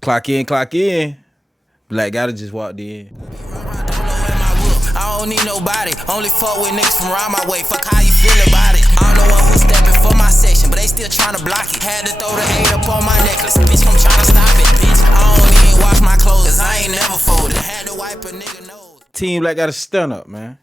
Clock in, clock in. Black Gotta just walked in. I don't need nobody, only fuck with niggas from around my way. Fuck how you feel about it. I don't know what who's stepping for my section, but they still trying to block it. Had to throw the 8 up on my necklace, bitch, come try to stop it, bitch. I don't even wash my clothes, cause I ain't never folded. Had to wipe a nigga nose. Team Black Gotta stun up, man.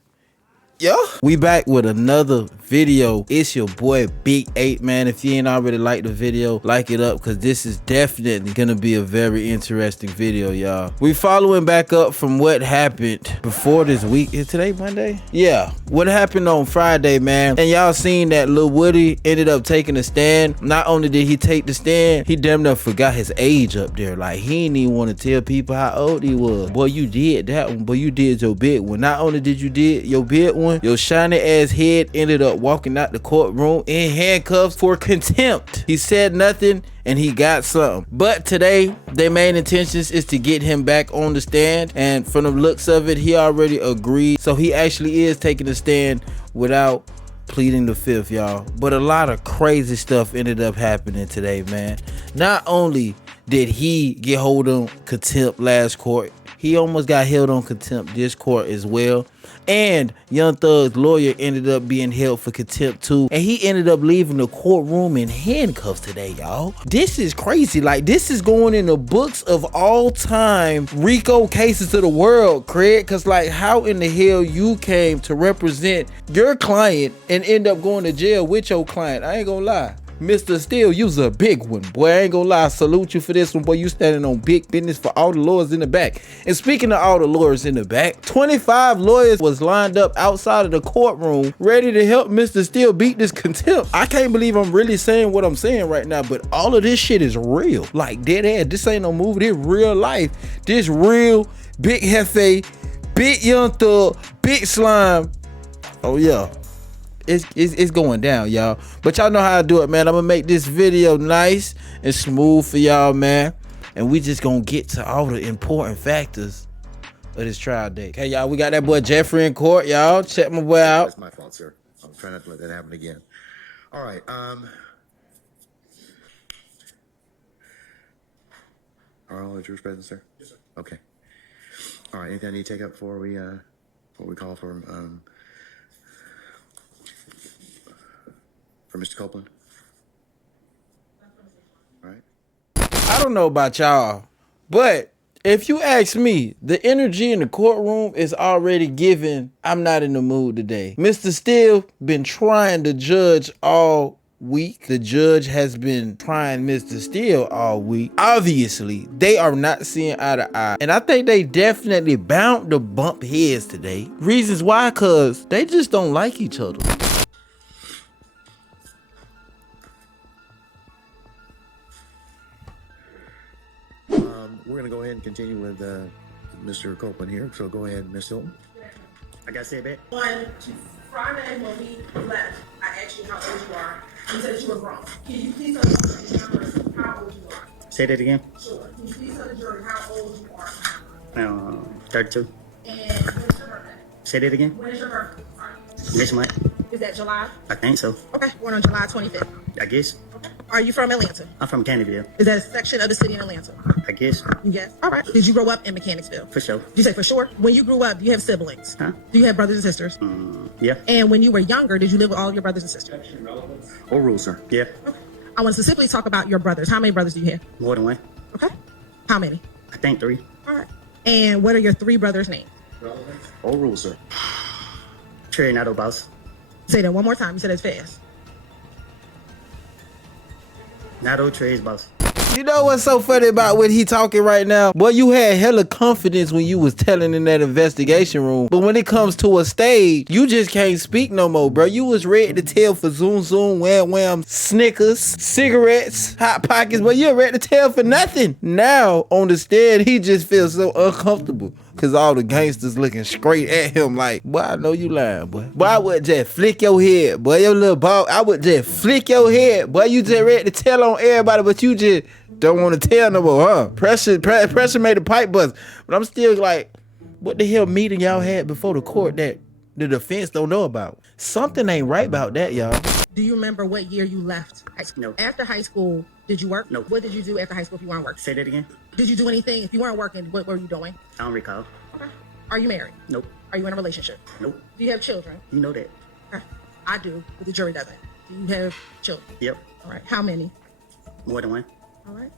Yo, we back with another video. It's your boy Big 8, man. If you ain't already liked the video, like it up, because this is definitely gonna be a very interesting video, y'all. We following back up from what happened before this week. Is today Monday? Yeah, what happened on Friday, man. And y'all seen that Lil Woody ended up taking a stand. Not only did he take the stand, he damn near forgot his age up there. Like, he didn't even want to tell people how old he was. Boy, you did that one. Boy, you did your big one. Not only did you did your big one, your shiny ass head ended up walking out the courtroom in handcuffs for contempt. He said nothing and he got something. But today, their main intentions is to get him back on the stand. And from the looks of it, he already agreed. So he actually is taking the stand without pleading the fifth, y'all. But a lot of crazy stuff ended up happening today, man. Not only did he get hold on contempt last court, he almost got held on contempt this court as well. And Young Thug's lawyer ended up being held for contempt too. And he ended up leaving the courtroom in handcuffs today, y'all. This is crazy. Like, this is going in the books of all time RICO cases of the world, Craig. Cause like, how in the hell you came to represent your client and end up going to jail with your client? I ain't gonna lie. Mr. Steele, you's a big one, boy. I ain't gonna lie, I salute you for this one, boy. You standing on big business for all the lawyers in the back. And speaking of all the lawyers in the back, 25 lawyers was lined up outside of the courtroom ready to help Mr. Steele beat this contempt. I can't believe I'm really saying what I'm saying right now, but all of this shit is real. Like, dead ass. This ain't no movie. This real life. This real Big Hefe, Big Young Thug, Big Slime. Oh yeah. It's going down, y'all. But y'all know how I do it, man. I'm gonna make this video nice and smooth for y'all, man. And we just gonna get to all the important factors of this trial date. Okay, y'all, we got that boy Jeffrey in court, y'all. Check my boy out. That's my fault, sir. I'm trying not to let that happen again. All right. Are all the jurors present, sir? Yes, sir. Okay. All right. Anything I need to take up before we call for Mr. Copeland? All right. I don't know about y'all, but if you ask me, the energy in the courtroom is already given. I'm not in the mood today. Mr. Steele been trying to judge all week. The judge has been trying Mr. Steele all week. Obviously, they are not seeing eye to eye. And I think they definitely bound to bump heads today. Reasons why? Cause they just don't like each other. We're going to go ahead and continue with Mr. Copeland here. So go ahead, Ms. Hilton. I got to say that. On Friday when we left, I asked you how old you are. You said you were grown. Can you please tell the jury how old you are? Say that again. Sure. Can you please tell the jury how old you are? 32. And when is your birthday? Say that again. When is your birthday? Sorry. Next month. Is that July? I think so. Okay. Born on July 25th. I guess. Okay. Are you from Atlanta? I'm from Candyville. Is that a section of the city in Atlanta? I guess. You guess. All right. Did you grow up in Mechanicsville? For sure. Did you say for sure? When you grew up, do you have siblings? Huh? Do you have brothers and sisters? Yeah. And when you were younger, did you live with all of your brothers and sisters? Overruled, sir. Yeah. Okay. I want to specifically talk about your brothers. How many brothers do you have? More than one. Okay. How many? I think 3. All right. And what are your 3 brothers' names? Overruled, sir. Trey Nato Boss. Say that one more time. You said it fast. Nato Trey's Boss. You know what's so funny about what he talking right now? Boy, you had hella confidence when you was telling in that investigation room. But when it comes to a stage, you just can't speak no more, bro. You was ready to tell for Zoom Zoom, Wham Wham, Snickers, cigarettes, Hot Pockets, but you're ready to tell for nothing. Now, on the stand, he just feels so uncomfortable. Cause all the gangsters looking straight at him like, boy, I know you lying, boy. Boy, I would just flick your head, boy. Your little ball, I would just flick your head, boy. You just ready to tell on everybody, but you just don't want to tell no more, huh? Pressure made the pipe bust. But I'm still like, what the hell meeting y'all had before the court that the defense don't know about? Something ain't right about that, y'all. Do you remember what year you left high school? No. After high school, Did you work? No. What did you do after high school if you weren't working? Say that again? Did you do anything if you weren't working? What were you doing? I don't recall. Okay. Are you married? Nope. Are you in a relationship? Nope. Do you have children? You know that. Okay. I do, but the jury doesn't. Do you have children? Yep. All right. How many? More than one. All right.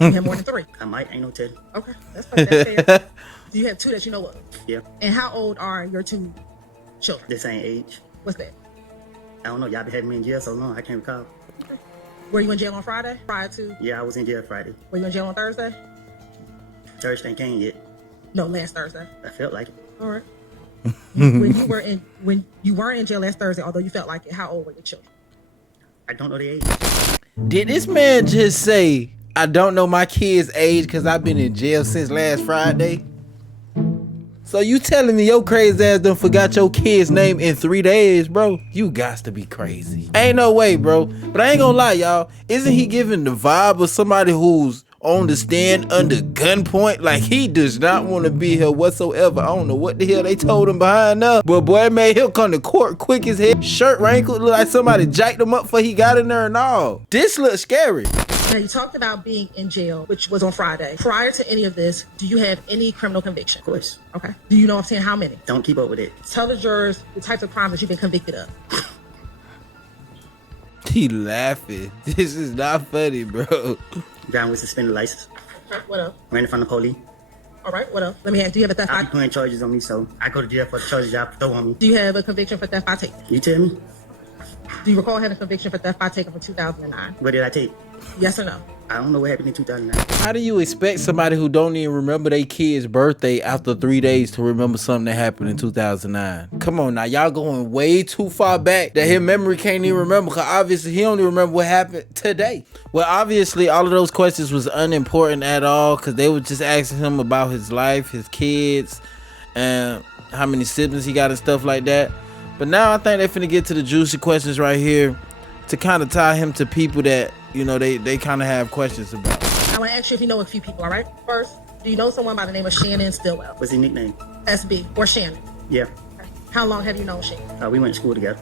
You have more than 3. I might. Ain't no telling. Okay. That's fair. Do you have 2 that you know of? Yeah. And how old are your 2 children? The same age. What's that? I don't know. Y'all been having me in jail so long. I can't recall. Were you in jail on Friday? Prior to? Yeah, I was in jail Friday. Were you in jail on Thursday? Thursday ain't came yet. No, last Thursday. I felt like it. All right. when you were in jail last Thursday, although you felt like it, how old were your children? I don't know the age. Did this man just say, I don't know my kid's age because I've been in jail since last Friday? So you telling me your crazy ass done forgot your kid's name in 3 days, bro? You got to be crazy. Ain't no way, bro. But I ain't gonna lie, y'all. Isn't he giving the vibe of somebody who's on the stand under gunpoint? Like, he does not want to be here whatsoever. I don't know what the hell they told him behind there. But boy, man, he'll come to court quick as hell. Shirt wrinkled, look like somebody jacked him up before he got in there and all. This looks scary. Now, you talked about being in jail, which was on Friday. Prior to any of this, do you have any criminal conviction? Of course. Okay. Do you know I'm saying how many? Don't keep up with it. Tell the jurors the types of crimes that you've been convicted of. He laughing. This is not funny, bro. Driving with suspended license. Okay, what else? Ran in front of police. All right, what else? Let me ask, do you have a theft I be by... putting charges on me, so I go to jail for the charges y'all throw on me. Do you have a conviction for theft by taking? You tell me? Do you recall having a conviction for theft by taking from 2009? What did I take? Yes or no? I don't know what happened in 2009. How do you expect somebody who don't even remember their kid's birthday after 3 days to remember something that happened in 2009? Come on now, y'all going way too far back that his memory can't even remember, because obviously he only remember what happened today. Well, obviously all of those questions was unimportant at all, because they were just asking him about his life, his kids, and how many siblings he got and stuff like that. But now I think they're finna get to the juicy questions right here to kind of tie him to people that, you know, they kind of have questions about. I want to ask you if you know a few people, all right? First, do you know someone by the name of Shannon Stillwell? What's his nickname? SB or Shannon? Yeah. Okay. How long have you known Shannon? We went to school together.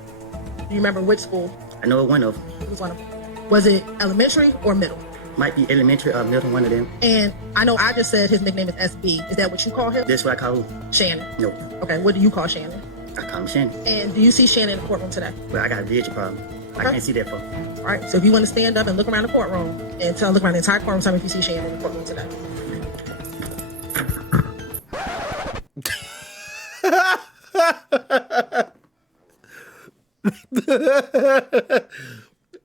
Do you remember which school? I know one of them. Who was one of them? Was it elementary or middle? Might be elementary or middle, one of them. And I know I just said his nickname is SB. Is that what you call him? That's what I call him. Shannon. Nope. Okay, what do you call Shannon? I call him Shannon. And do you see Shannon in the courtroom today? Well, I got a vision problem. I can't see that far. All right, so if you want to stand up and look around the courtroom and look around the entire courtroom, tell me if you see Shannon in the courtroom today.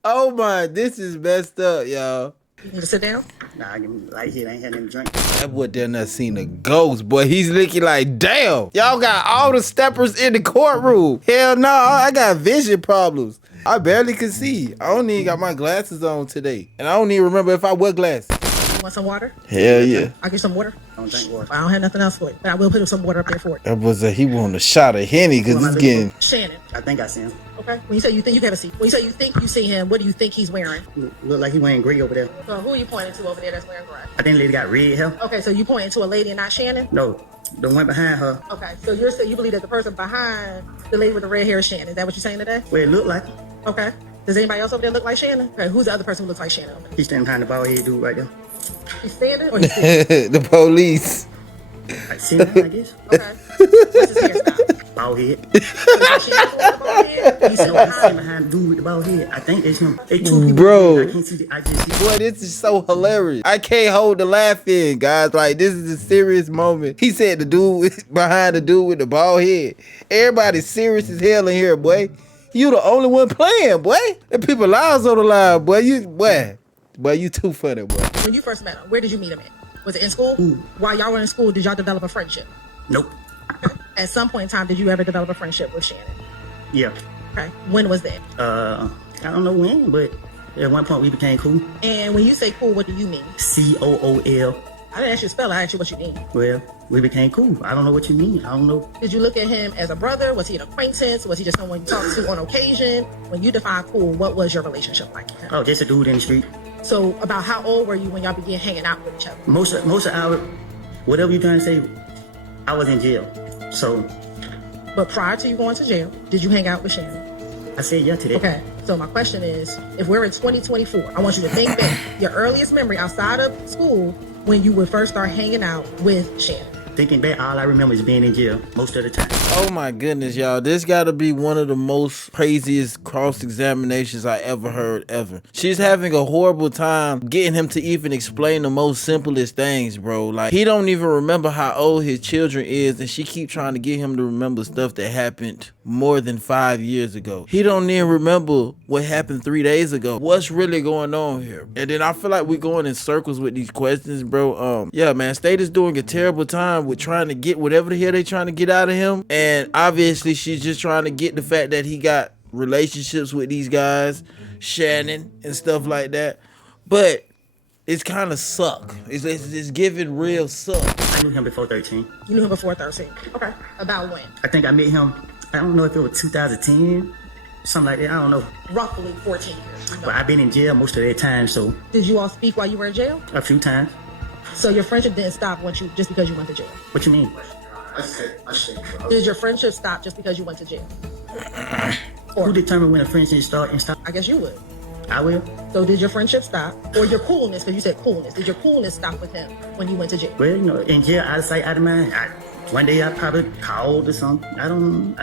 Oh my, this is messed up, y'all. You need to sit down? Nah, I can light here. I ain't had nothing to drink. That boy done not seen a ghost, boy. He's looking like, damn. Y'all got all the steppers in the courtroom. Hell no, I got vision problems. I barely can see. I don't even got my glasses on today. And I don't even remember if I wear glasses. You want some water? Hell yeah. I'll get you some water. I don't drink water. I don't have nothing else for you, but I will put some water up there for you. That boy said he want a shot of Henny because he's getting... Shannon. I think I see him. Okay. When you say you think, you have a seat. When you say you think you see him, what do you think he's wearing? Look like he wearing gray over there. So who are you pointing to over there that's wearing gray? I think the lady got red hair. Okay, so you pointing to a lady and not Shannon? No, the one behind her. Okay, so you're saying you believe that the person behind the lady with the red hair is Shannon. Is that what you're saying today? Well, it looked like Okay. Does anybody else over there look like Shannon? Okay, who's the other person who looks like Shannon over there? he's standing behind the bald head dude right there. He's standing or he's sitting? the police. I see him, I guess. Okay. What's his hairstyle? Bald head. Is Shannon with the bald head? He's standing behind the dude with the bald head. I think it's him. They two people. Bro. I can't see the, I just see. Boy, this is so hilarious. I can't hold the laugh in, guys. Like, this is a serious moment. He said the dude behind the dude with the bald head. Everybody's serious as hell in here, boy. You the only one playing, boy. The people lives on the line, boy. Boy, you too funny, boy. When you first met him, where did you meet him at? Was it in school? While y'all were in school, did y'all develop a friendship? Nope. At some point in time, did you ever develop a friendship with Shannon? Yeah. Okay. When was that? I don't know when, but at one point we became cool. And when you say cool, what do you mean? COOL. I didn't ask you to spell it. I asked you what you mean. Well, we became cool. I don't know what you mean. I don't know. Did you look at him as a brother? Was he an acquaintance? Was he just someone you talked to on occasion? When you define cool, what was your relationship like with him? Oh, just a dude in the street. So about how old were you when y'all began hanging out with each other? Most of our, whatever you're trying to say, I was in jail. So But prior to you going to jail, did you hang out with Shannon? I said yeah to that. Okay. So my question is, if we're in 2024, I want you to think back your earliest memory outside of school when you would first start hanging out with Shannon. Thinking back, all I remember is being in jail most of the time. Oh my goodness, y'all. This gotta be one of the most craziest cross-examinations I ever heard ever. She's having a horrible time getting him to even explain the most simplest things, bro. Like, he don't even remember how old his children is, and she keep trying to get him to remember stuff that happened more than 5 years ago. He don't even remember what happened 3 days ago. What's really going on here? And then I feel like we're going in circles with these questions, bro. Yeah, man, State is doing a terrible time with trying to get whatever the hell they trying to get out of him. And obviously she's just trying to get the fact that he got relationships with these guys, Shannon and stuff like that. But it's kind of suck. It's giving real suck. I knew him before 13. You knew him before 13. Okay. About when? I think I met him, I don't know if it was 2010, something like that, I don't know. Roughly 14 years. You know. But I've been in jail most of that time, so. Did you all speak while you were in jail? A few times. So your friendship didn't stop just because you went to jail? What you mean? Did your friendship stop just because you went to jail? Who determined when a friendship start and stop? I guess you would. I will. So did your friendship stop? Or your coolness, because you said coolness. Did your coolness stop with him when you went to jail? Well, you know, in jail, out of sight, out of mind. One day I probably called or something. I don't.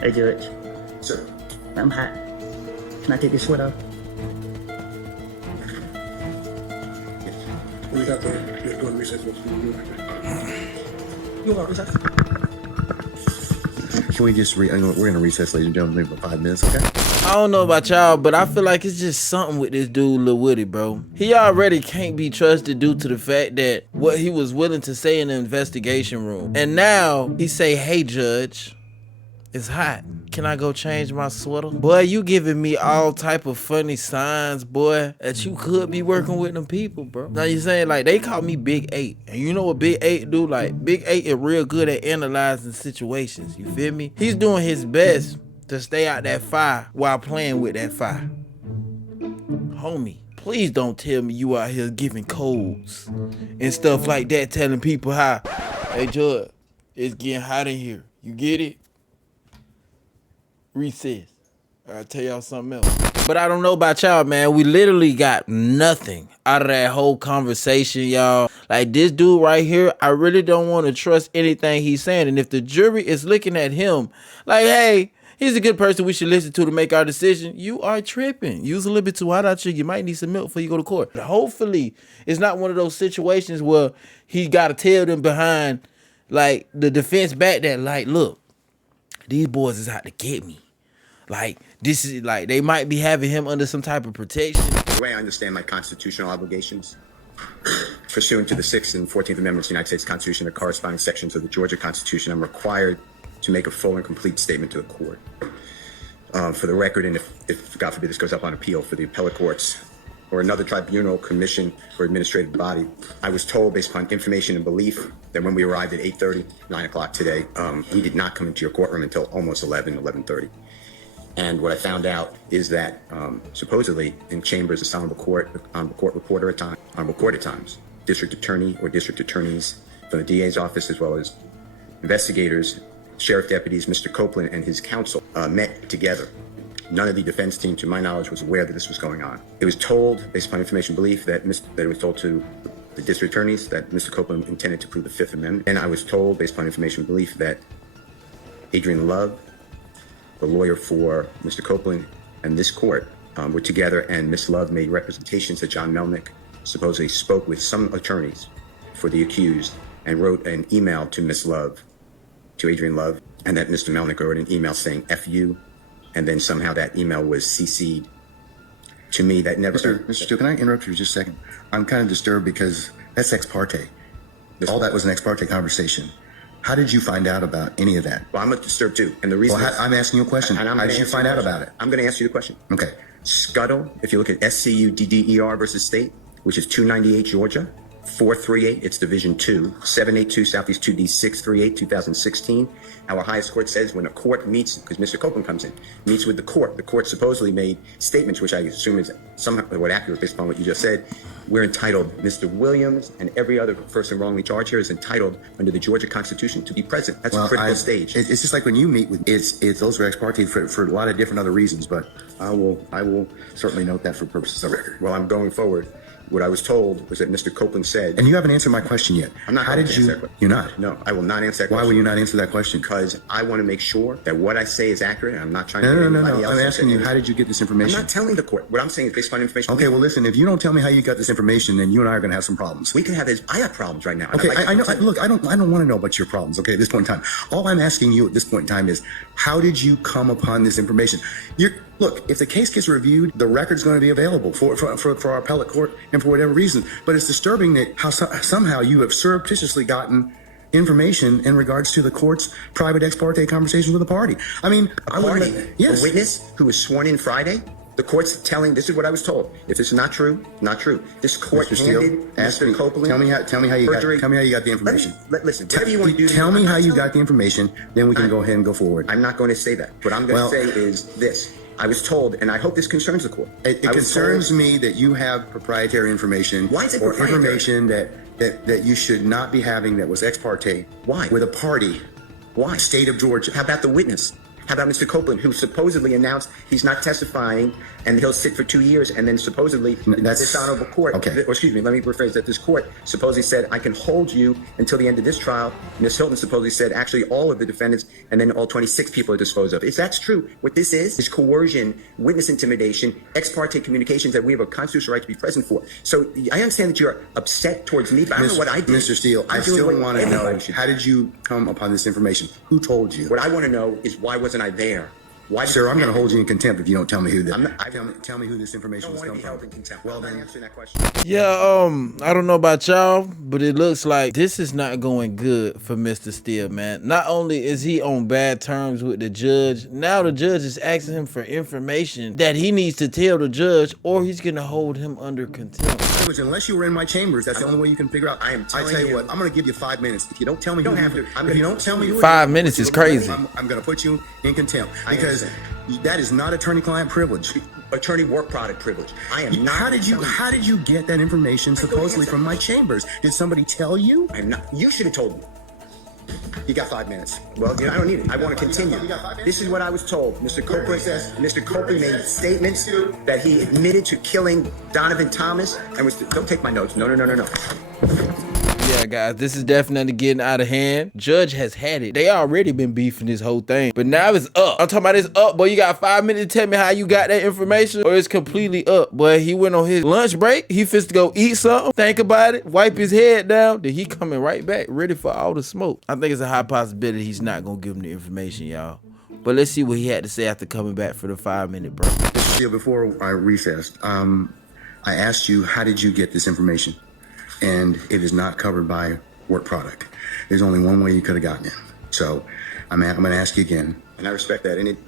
Hey, Judge. Sir. I'm hot. Can I take this sweat off? We got the doing recess. You want recess? Can we just we're gonna recess, ladies and gentlemen, for 5 minutes, okay? I don't know about y'all, but I feel like it's just something with this dude, Lil Woody, bro. He already can't be trusted due to the fact that what he was willing to say in the investigation room. And now he say, hey, Judge, it's hot. Can I go change my sweater? Boy, you giving me all type of funny signs, boy, that you could be working with them people, bro. Now you saying, like, they call me Big 8. And you know what Big 8 do? Like, Big 8 is real good at analyzing situations. You feel me? He's doing his best to stay out that fire while playing with that fire. Homie, please don't tell me you out here giving codes and stuff like that, telling people how, hey, Judge, it's getting hot in here. You get it? Recess. I'll tell y'all something else. But I don't know about y'all, man. We literally got nothing out of that whole conversation, y'all. Like, this dude right here, I really don't want to trust anything he's saying. And if the jury is looking at him like, hey, he's a good person we should listen to make our decision, you are tripping. Use a little bit too hot out you. You might need some milk before you go to court. But hopefully, it's not one of those situations where he got to tell them behind, like, the defense back that, like, look, these boys is out to get me. Like, this is like, they might be having him under some type of protection. The way I understand my constitutional obligations, pursuant to the 6th and 14th Amendments of the United States Constitution and the corresponding sections of the Georgia Constitution, I'm required to make a full and complete statement to the court. For the record, and if God forbid this goes up on appeal for the appellate courts or another tribunal, commission, or administrative body, I was told based upon information and belief that when we arrived at 8:30, 9 o'clock today, we did not come into your courtroom until almost 11:30. And what I found out is that supposedly in chambers, a honorable court reporter at times, district attorney or district attorneys from the DA's office, as well as investigators, sheriff deputies, Mr. Copeland and his counsel met together. None of the defense team, to my knowledge, was aware that this was going on. It was told, based upon information belief, that it was told to the district attorneys that Mr. Copeland intended to prove the Fifth Amendment. And I was told, based upon information belief, that Adrian Love, the lawyer for Mr. Copeland, and this court were together, and Ms. Love made representations that John Melnick supposedly spoke with some attorneys for the accused and wrote an email to Ms. Love, to Adrian Love, and that Mr. Melnick wrote an email saying F you, and then somehow that email was CC'd to me. That never... Mr. Steele, can I interrupt you for just a second? I'm kind of disturbed because that's ex parte. All that was an ex parte conversation. How did you find out about any of that? Well, I'm disturbed too. And the reason I'm asking you a question. How did you find out about it? I'm going to ask you the question. Okay. Scuttle, if you look at SCUDDER versus State, which is 298 Georgia, 438, it's Division 2, 782 Southeast 2D 638, 2016. Our highest court says when a court meets, because Mr. Copeland comes in, meets with the court supposedly made statements, which I assume is somehow what accurate based upon what you just said. We're entitled, Mr. Williams and every other person wrongly charged here is entitled under the Georgia Constitution to be present. That's a critical stage. It's just like when you meet with, it's those are ex parte for a lot of different other reasons, but I will certainly note that for purposes of record. Well, I'm going forward. What I was told was that Mr. Copeland said, and you haven't answered my question yet. I'm not. How did you? You're not. No, I will not answer that question. Why will you not answer that question? Because I want to make sure that what I say is accurate. And I'm not trying to. No. I'm asking you, how did you get this information? I'm not telling the court. What I'm saying is based on information. Okay, well, listen. If you don't tell me how you got this information, then you and I are going to have some problems. We can have this. I have problems right now. Okay, I know. Look, I don't want to know about your problems. Okay, at this point in time, all I'm asking you at this point in time is, how did you come upon this information? Look, if the case gets reviewed, the record's going to be available for our appellate court and for whatever reason. But it's disturbing that somehow you have surreptitiously gotten information in regards to the court's private ex parte conversations with the party. I mean, a witness who was sworn in Friday. The court's telling. This is what I was told. If it's not true, not true. This court handed Mr. Copeland. Tell me how you got the information. Listen. Whatever you want to do. Tell me how you got the information. Then we can go ahead and go forward. I'm not going to say that. What I'm going to say is this. I was told, and I hope this concerns the court. It concerns me that you have proprietary information. Why is it or proprietary? Information that you should not be having that was ex parte. Why? With a party. Why? State of Georgia. How about the witness? How about Mr. Copeland, who supposedly announced he's not testifying and he'll sit for 2 years, and then supposedly this honorable court, okay. Or excuse me, let me rephrase that. This court supposedly said, I can hold you until the end of this trial. Ms. Hilton supposedly said, actually, all of the defendants and then all 26 people are disposed of. If that's true, what this is coercion, witness intimidation, ex parte communications that we have a constitutional right to be present for. So I understand that you're upset towards me, but I don't know what I did. Mr. Steele, I still want to know, how did you come upon this information? Who told you? What I want to know is, why wasn't I there? Why, sir, I'm going to hold you in contempt if you don't tell me who tell me who this information was coming from. Well, then answering that question. Yeah, I don't know about y'all, but it looks like this is not going good for Mr. Steele, man. Not only is he on bad terms with the judge, now the judge is asking him for information that he needs to tell the judge, or he's going to hold him under contempt. Unless you were in my chambers, that's the only way you can figure out. I tell you what, I'm going to give you 5 minutes. If you don't tell me, if you don't tell me, 5 minutes is crazy. I'm going to put you in contempt because that is not attorney-client privilege. Attorney work product privilege. I am not. How did you get that information supposedly from my chambers? Did somebody tell you? I'm not. You should have told me. You got 5 minutes. Well, I don't need it. I want to continue. This is what I was told. Mr. Copeland made statements that he admitted to killing Donovan Thomas and was. Don't take my notes. No. Yeah, guys, this is definitely getting out of hand. Judge has had it. They already been beefing this whole thing, but now it's up. I'm talking about it's up, boy. You got 5 minutes to tell me how you got that information, or it's completely up. Boy, he went on his lunch break. He fixed to go eat something, think about it, wipe his head down. Then he coming right back, ready for all the smoke. I think it's a high possibility he's not gonna give him the information, y'all. But let's see what he had to say after coming back for the 5-minute break. Still, before I recessed, I asked you, how did you get this information? And it is not covered by work product. There's only one way you could have gotten it. So I'm going to ask you again. And I respect that. And it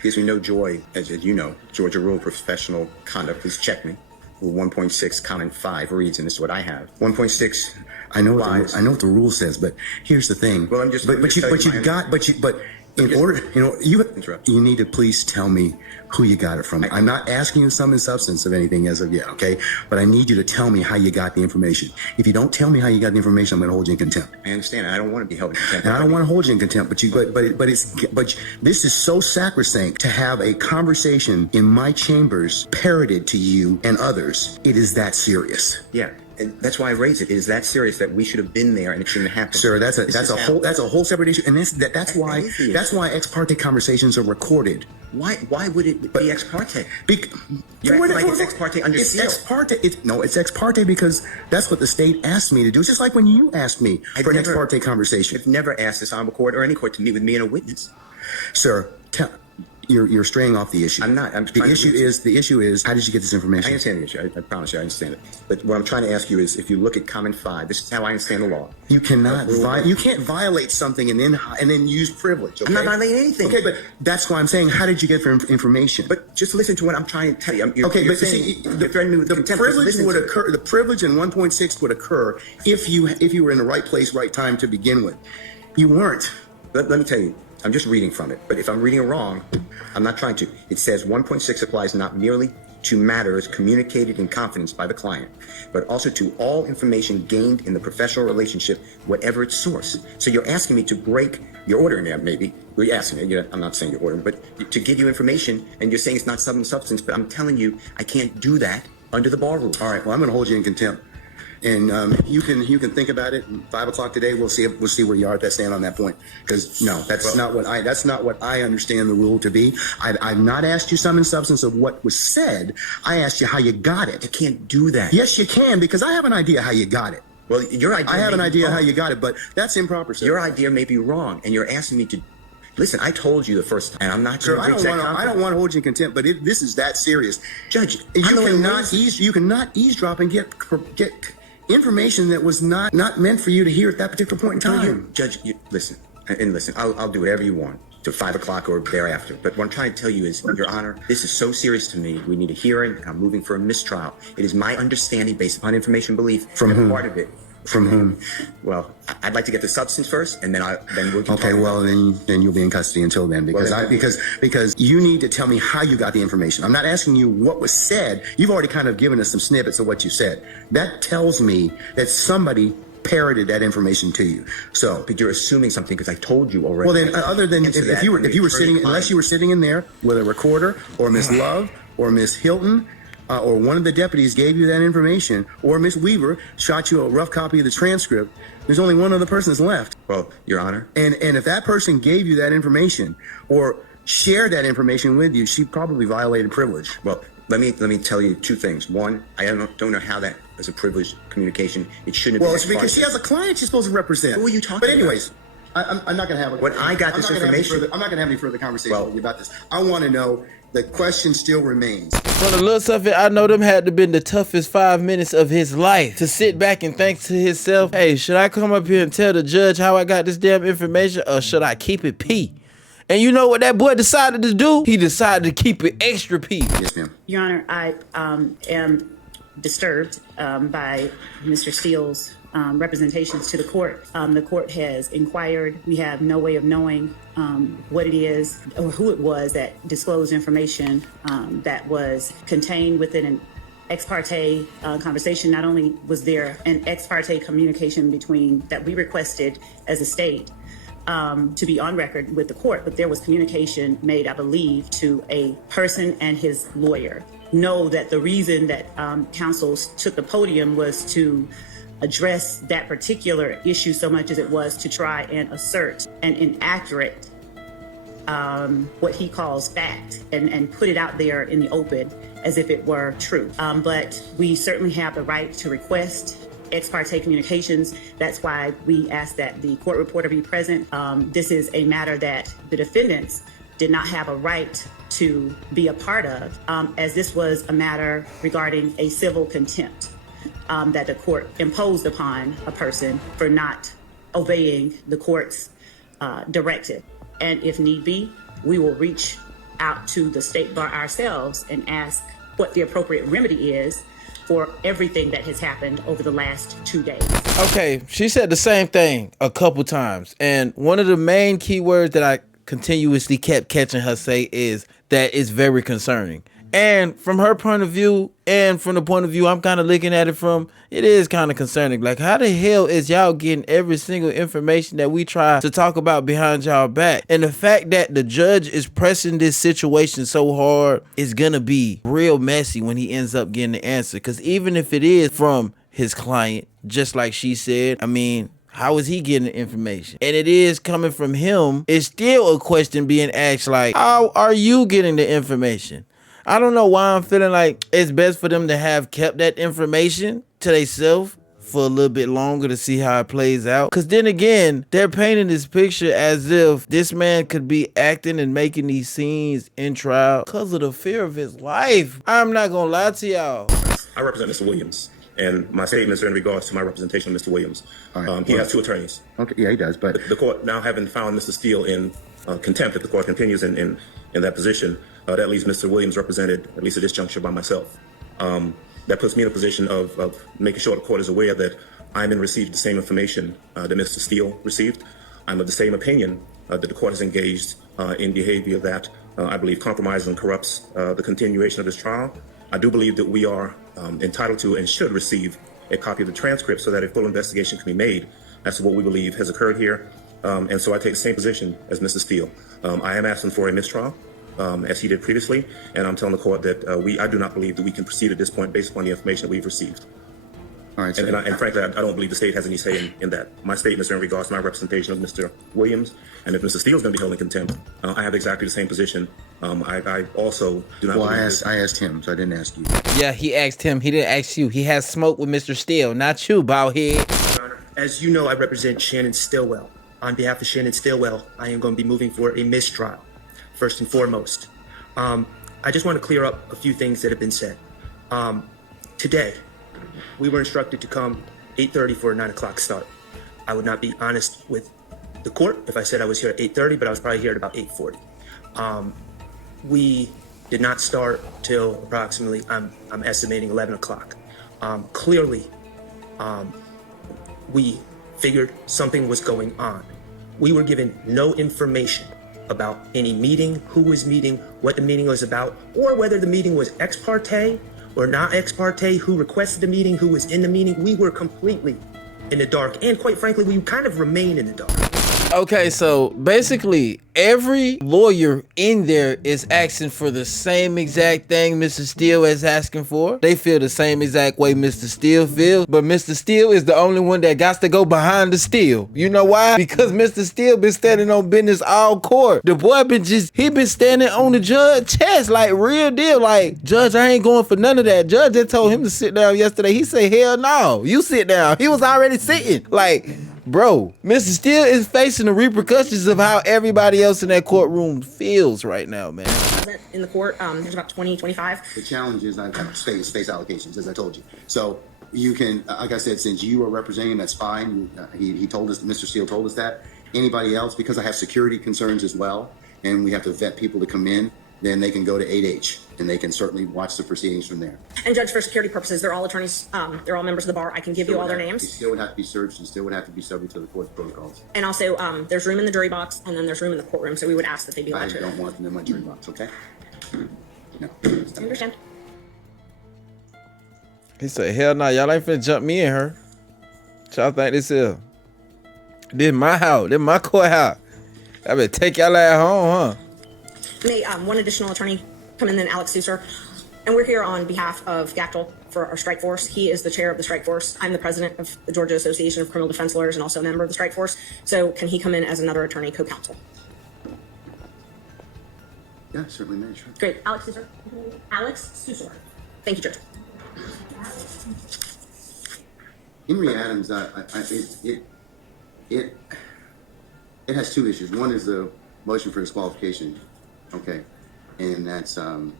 gives me no joy, as you know, Georgia Rule of Professional Conduct. Please check me. Rule 1.6, comment 5 reads, and this is what I have. 1.6. I know what the rule says, but here's the thing. Well, I'm just. In order, you need to please tell me who you got it from. I'm not asking you sum and substance of anything as of yet, okay? But I need you to tell me how you got the information. If you don't tell me how you got the information, I'm going to hold you in contempt. I understand. I don't want to be held in contempt. And I don't want to hold you in contempt, but this is so sacrosanct to have a conversation in my chambers parroted to you and others. It is that serious. Yeah. And that's why I raised it. It is that serious that we should have been there, and it shouldn't have happened. Sir, that's a whole separate issue, and that's why ex parte conversations are recorded. Why would it be ex parte? It's ex parte under seal. It's ex parte. It's ex parte because that's what the state asked me to do. It's just like when you asked me for an ex parte conversation. I've never asked this honorable court or any court to meet with me and a witness. Sir, you're straying off the issue. I'm not. I'm the trying to issue is how did you get this I information? understand the issue. I promise you, I understand it. But what I'm trying to ask you is, if you look at Comment 5, this is how I understand the law. You cannot you can't violate something and then use privilege. Okay? I'm not violating anything. Okay, but that's why I'm saying, how did you get information? But just listen to what I'm trying to tell you. Okay, you're but saying, see, you're threatening me with the contempt. privilege Listen would to- occur. The privilege in 1.6 would occur if you were in the right place, right time to begin with. You weren't. Let me tell you, I'm just reading from it. But if I'm reading it wrong, I'm not trying to. It says 1.6 applies not merely to matters communicated in confidence by the client, but also to all information gained in the professional relationship, whatever its source. So you're asking me to break your order in there, maybe. Well, you're asking me. I'm not saying you're ordering, but to give you information, and you're saying it's not substance, but I'm telling you, I can't do that under the bar rules. All right. Well, I'm going to hold you in contempt, and you can think about it. 5 o'clock today, we'll see where you are at that stand on that point. Because no, that's not what I understand the rule to be. I've not asked you sum and substance of what was said. I asked you how you got it. You can't do that. Yes, you can, because I have an idea how you got it. Well, your idea. I have an may be idea wrong. how you got it, but that's improper, sir. Your idea may be wrong, and you're asking me to. Listen, I told you the first time, and I'm not Sir, going to I breach don't that want confidence. to hold you in contempt, but this is that serious. Judge, You cannot eavesdrop and get information that was not meant for you to hear at that particular point in time. Judge, listen, I'll do whatever you want to 5 o'clock or thereafter. But what I'm trying to tell you is, Your Honor, this is so serious to me. We need a hearing. I'm moving for a mistrial. It is my understanding, based upon information belief, From that whom? part of it. From whom? Well, I'd like to get the substance first, and then we can Okay, talk well then you'll be in custody until then, because because you need to tell me how you got the information. I'm not asking you what was said. You've already kind of given us some snippets of what you said. That tells me that somebody parroted that information to you. So, But you're assuming something because I told you already. well then, other than Answer if that you were from the sitting, attorney's unless mind. you were sitting in there with a recorder, or Miss Love or Miss Hilton, or one of the deputies gave you that information, or Miss Weaver shot you a rough copy of the transcript, there's only one other person that's left. Well, Your Honor. And if that person gave you that information or shared that information with you, she probably violated privilege. Well, let me tell you two things. One, I don't know how that is a privileged communication. It shouldn't have Well, been. it's because she has a client she's supposed to represent. Who are you talking But anyways, about? I'm not going to have When I got this information- I'm not going to have any further conversation Well- with you about this. I want to know, the question still remains. From the looks of it, I know them had to been the toughest 5 minutes of his life. To sit back and think to himself, hey, should I come up here and tell the judge how I got this damn information, or should I keep it P? And you know what that boy decided to do? He decided to keep it extra P. Yes, ma'am. Your Honor, I am disturbed by Mr. Steele's representations to the court. The court has inquired. We have no way of knowing what it is or who it was that disclosed information that was contained within an ex parte conversation. Not only was there an ex parte communication between that we requested as a state to be on record with the court, but there was communication made, I believe, to a person and his lawyer. Know that the reason that counsel took the podium was to address that particular issue so much as it was to try and assert an inaccurate, what he calls fact, and put it out there in the open as if it were true. But we certainly have the right to request ex parte communications. That's why we ask that the court reporter be present. This is a matter that the defendants did not have a right to be a part of, as this was a matter regarding a civil contempt that the court imposed upon a person for not obeying the court's directive. And if need be, we will reach out to the state bar ourselves and ask what the appropriate remedy is for everything that has happened over the last 2 days. Okay, she said the same thing a couple times. And one of the main key words that I continuously kept catching her say is that it's very concerning. And from her point of view, and from the point of view I'm kind of looking at it from, it is kind of concerning. Like, how the hell is y'all getting every single information that we try to talk about behind y'all back? And the fact that the judge is pressing this situation so hard is gonna be real messy when he ends up getting the answer. Because even if it is from his client, just like she said, I mean, how is he getting the information? And it is coming from him. It's still a question being asked, like, how are you getting the information? I don't know why I'm feeling like it's best for them to have kept that information to themselves for a little bit longer to see how it plays out. Cause then again, they're painting this picture as if this man could be acting and making these scenes in trial because of the fear of his life. I'm not gonna lie to y'all. I represent Mr. Williams, and my statements are in regards to my representation of Mr. Williams. He has two attorneys. Okay, yeah, he does, but The court now having found Mr. Steele in contempt, if the court continues in that position, that leaves Mr. Williams represented, at least at this juncture, by myself. That puts me in a position of making sure the court is aware that I'm in receipt of the same information that Mr. Steele received. I'm of the same opinion that the court has engaged in behavior that I believe compromises and corrupts the continuation of this trial. I do believe that we are entitled to and should receive a copy of the transcript so that a full investigation can be made as to what we believe has occurred here. And so I take the same position as Mr. Steele. I am asking for a mistrial, as he did previously, and I'm telling the court that I do not believe that we can proceed at this point based upon the information that we've received. all right. So And frankly, I don't believe the state has any say in that. My statements are in regards to my representation of Mr. Williams, and if Mr. Steele is going to be held in contempt, I have exactly the same position. I also do not well, believe I asked him, so I didn't ask you. Yeah, he asked him. He didn't ask you. He has smoke with Mr. Steele, not you, baldhead. As you know, I represent Shannon Stillwell. On behalf of Shannon Stillwell, I am going to be moving for a mistrial, first and foremost. I just want to clear up a few things that have been said. Today, we were instructed to come 8:30 for a 9 o'clock start. I would not be honest with the court if I said I was here at 8:30, but I was probably here at about 8:40. We did not start till approximately, I'm estimating 11 o'clock. Clearly, we figured something was going on. We were given no information about any meeting, who was meeting, what the meeting was about, or whether the meeting was ex parte or not ex parte, who requested the meeting, who was in the meeting. We were completely in the dark, and quite frankly, we kind of remain in the dark. Okay, so basically every lawyer in there is asking for the same exact thing Mr. Steele is asking for. They feel the same exact way Mr. Steele feels, but Mr. Steele is the only one that got to go behind the steel. You know why? Because Mr. Steele been standing on business all court. The boy he been standing on the judge's chest like real deal. Like, judge, I ain't going for none of that. Judge just told him to sit down yesterday. He said, hell no, you sit down. He was already sitting. Like, bro, Mr. Steele is facing the repercussions of how everybody else in that courtroom feels right now, man. In the court, there's about 20, 25. The challenge is I have space allocations, as I told you. So you can, like I said, since you are representing, that's fine. He told us, Mr. Steele told us that. Anybody else, because I have security concerns as well, and we have to vet people to come in, then they can go to 8H, and they can certainly watch the proceedings from there. And Judge, for security purposes, they're all attorneys. They're all members of the bar. I can give you all their They names. still would have to be searched and still would have to be subject to the court's protocols. And also, there's room in the jury box, and then there's room in the courtroom. So we would ask that they be I allowed to. don't want them in my jury box, okay? No. I understand. He said, hell no, y'all ain't finna jump me in her. Y'all think this is? This my house. This my courthouse. I better take y'all at home, huh? May one additional attorney come in, then Alex Susser. And we're here on behalf of Gactel for our strike force. He is the chair of the strike force. I'm the president of the Georgia Association of Criminal Defense Lawyers and also a member of the strike force. So can he come in as another attorney co-counsel? Yeah, certainly may, sure. Great. Alex Susser. Alex Susser. Thank you, Judge. Henry Adams, it has two issues. One is the motion for disqualification, okay, and that's and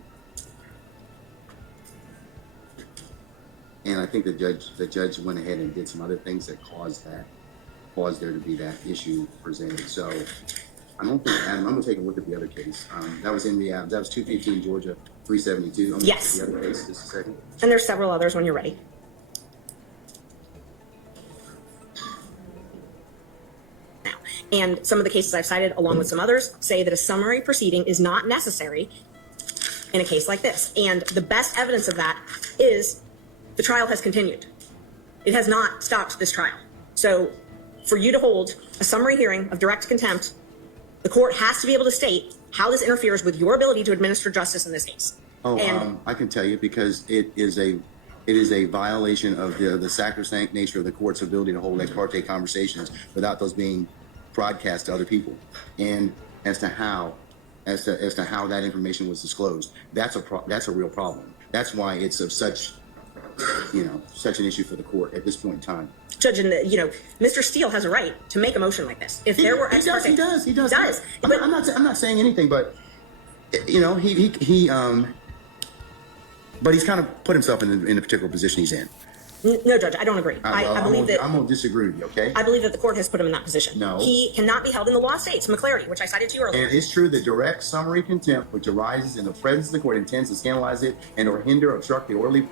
I think the judge went ahead and did some other things that caused there to be that issue presented. So I don't think Adam. I'm gonna take a look at the other case. That was Henry Adams. That was 215 Georgia 372. Yes. The other case, just a second. And there's several others when you're ready. And some of the cases I've cited, along with some others, say that a summary proceeding is not necessary in a case like this. And the best evidence of that is the trial has continued. It has not stopped this trial. So for you to hold a summary hearing of direct contempt, the court has to be able to state how this interferes with your ability to administer justice in this case. I can tell you because it is a violation of the sacrosanct nature of the court's ability to hold ex parte conversations without those being broadcast to other people, and as to how that information was disclosed, that's a real problem. That's why it's of such such an issue for the court at this point in time. Judge, and Mr. Steele has a right to make a motion like this. If there were ex parte, he does. But I'm not saying anything, but but he's kind of put himself in the particular position he's in. No, Judge, I don't agree. I believe that I'm going to disagree with you, okay? I believe that the court has put him in that position. No. He cannot be held in the law states, McClary, which I cited to you earlier. And it's true that direct summary contempt, which arises in the presence of the court, intends to scandalize it and or hinder or obstruct the orderly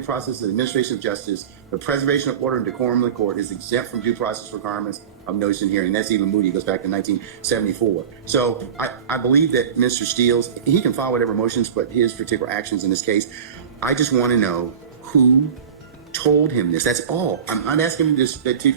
process of the administration of justice. The preservation of order and decorum in the court is exempt from due process requirements of notice and hearing. That's even Moody, goes back to 1974. So I believe that Mr. Steele, he can file whatever motions, but his particular actions in this case, I just want to know who told him this. That's all. I'm not asking him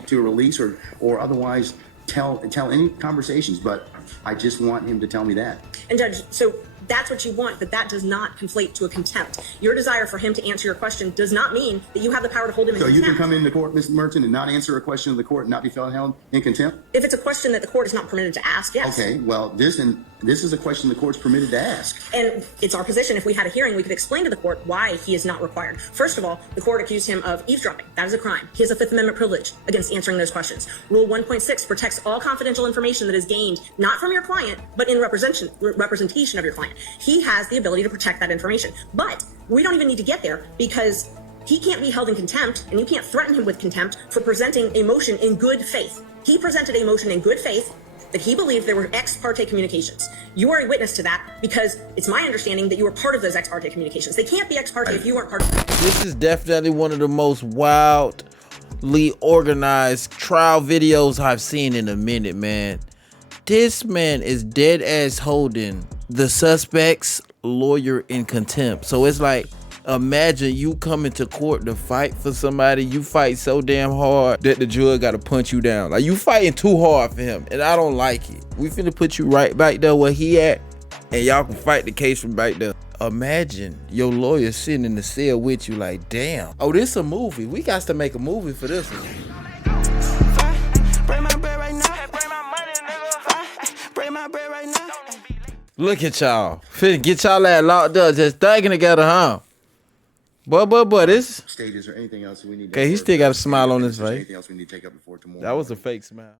to release or otherwise tell any conversations, but I just want him to tell me that. And Judge, so that's what you want, but that does not conflate to a contempt. Your desire for him to answer your question does not mean that you have the power to hold him in contempt. So you can come into court, Mr. Merchant, and not answer a question of the court and not be held in contempt? If it's a question that the court is not permitted to ask, yes. Okay, well, this is a question the court's permitted to ask. And it's our position, if we had a hearing, we could explain to the court why he is not required. First of all, the court accused him of eavesdropping. That is a crime. He has a Fifth Amendment privilege against answering those questions. Rule 1.6 protects all confidential information that is gained not from your client, but in representation of your client. He has the ability to protect that information. But we don't even need to get there because he can't be held in contempt and you can't threaten him with contempt for presenting a motion in good faith. He presented a motion in good faith that he believed there were ex parte communications. You are a witness to that because it's my understanding that you were part of those ex parte communications. They can't be ex parte if you weren't part of them. This is definitely one of the most wildly organized trial videos I've seen in a minute, man. This man is dead ass holding the suspect's lawyer in contempt. So it's like, imagine you coming to court to fight for somebody. You fight so damn hard that the judge got to punch you down. Like, you fighting too hard for him, and I don't like it. We finna put you right back there where he at, and y'all can fight the case from back there. Imagine your lawyer sitting in the cell with you like, damn. Oh, this a movie. We got to make a movie for this one. Look at y'all. Finna get y'all that locked up, just thugging together, huh? But this. State, is there anything else we need to Okay, he still got a smile on his face. Anything else we need to take up before tomorrow? That was a fake smile.